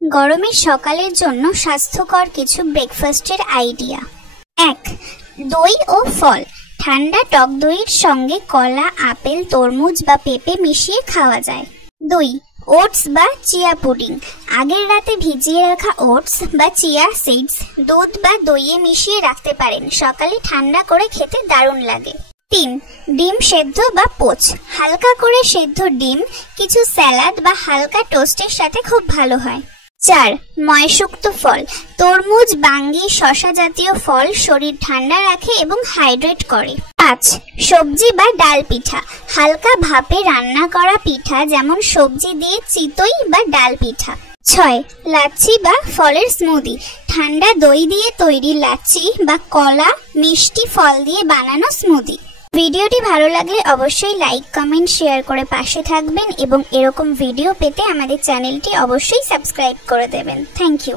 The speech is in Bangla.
গরমের সকালের জন্য স্বাস্থ্যকর কিছু ব্রেকফাস্টের আইডিয়া। 1. দই ও ফল। ঠান্ডা টক দইয়ের সঙ্গে কলা, আপেল, তরমুজ বা পেঁপে মিশিয়ে খাওয়া যায়। 2. ওটস বা চিয়া পুডিং। আগের রাতে ভিজিয়ে রাখা ওটস বা চিয়া সিডস দুধ বা দইয়ে মিশিয়ে রাখতে পারেন, সকালে ঠান্ডা করে খেতে দারুণ লাগে। 3. ডিম সেদ্ধ বা পোচ। হালকা করে সেদ্ধ ডিম কিছু স্যালাড বা হালকা টোস্টের সাথে খুব ভালো হয়। 4. ময়শুক্ত ফল। তরমুজ, বাঙ্গি, শসা জাতীয় ফল শরীর ঠান্ডা রাখে এবং হাইড্রেট করে। 5. সবজি বা ডাল পিঠা। হালকা ভাপে রান্না করা পিঠা, যেমন সবজি দিয়ে চিতই বা ডাল পিঠা। 6. লাচ্ছি বা ফলের স্মুদি। ঠান্ডা দই দিয়ে তৈরি লাচ্ছি বা কলা, মিষ্টি ফল দিয়ে বানানো স্মুদি। ভিডিওটি ভালো লাগলে অবশ্যই লাইক, কমেন্ট, শেয়ার করে পাশে থাকবেন এবং এরকম ভিডিও পেতে আমাদের চ্যানেলটি অবশ্যই সাবস্ক্রাইব করে দেবেন। Thank you.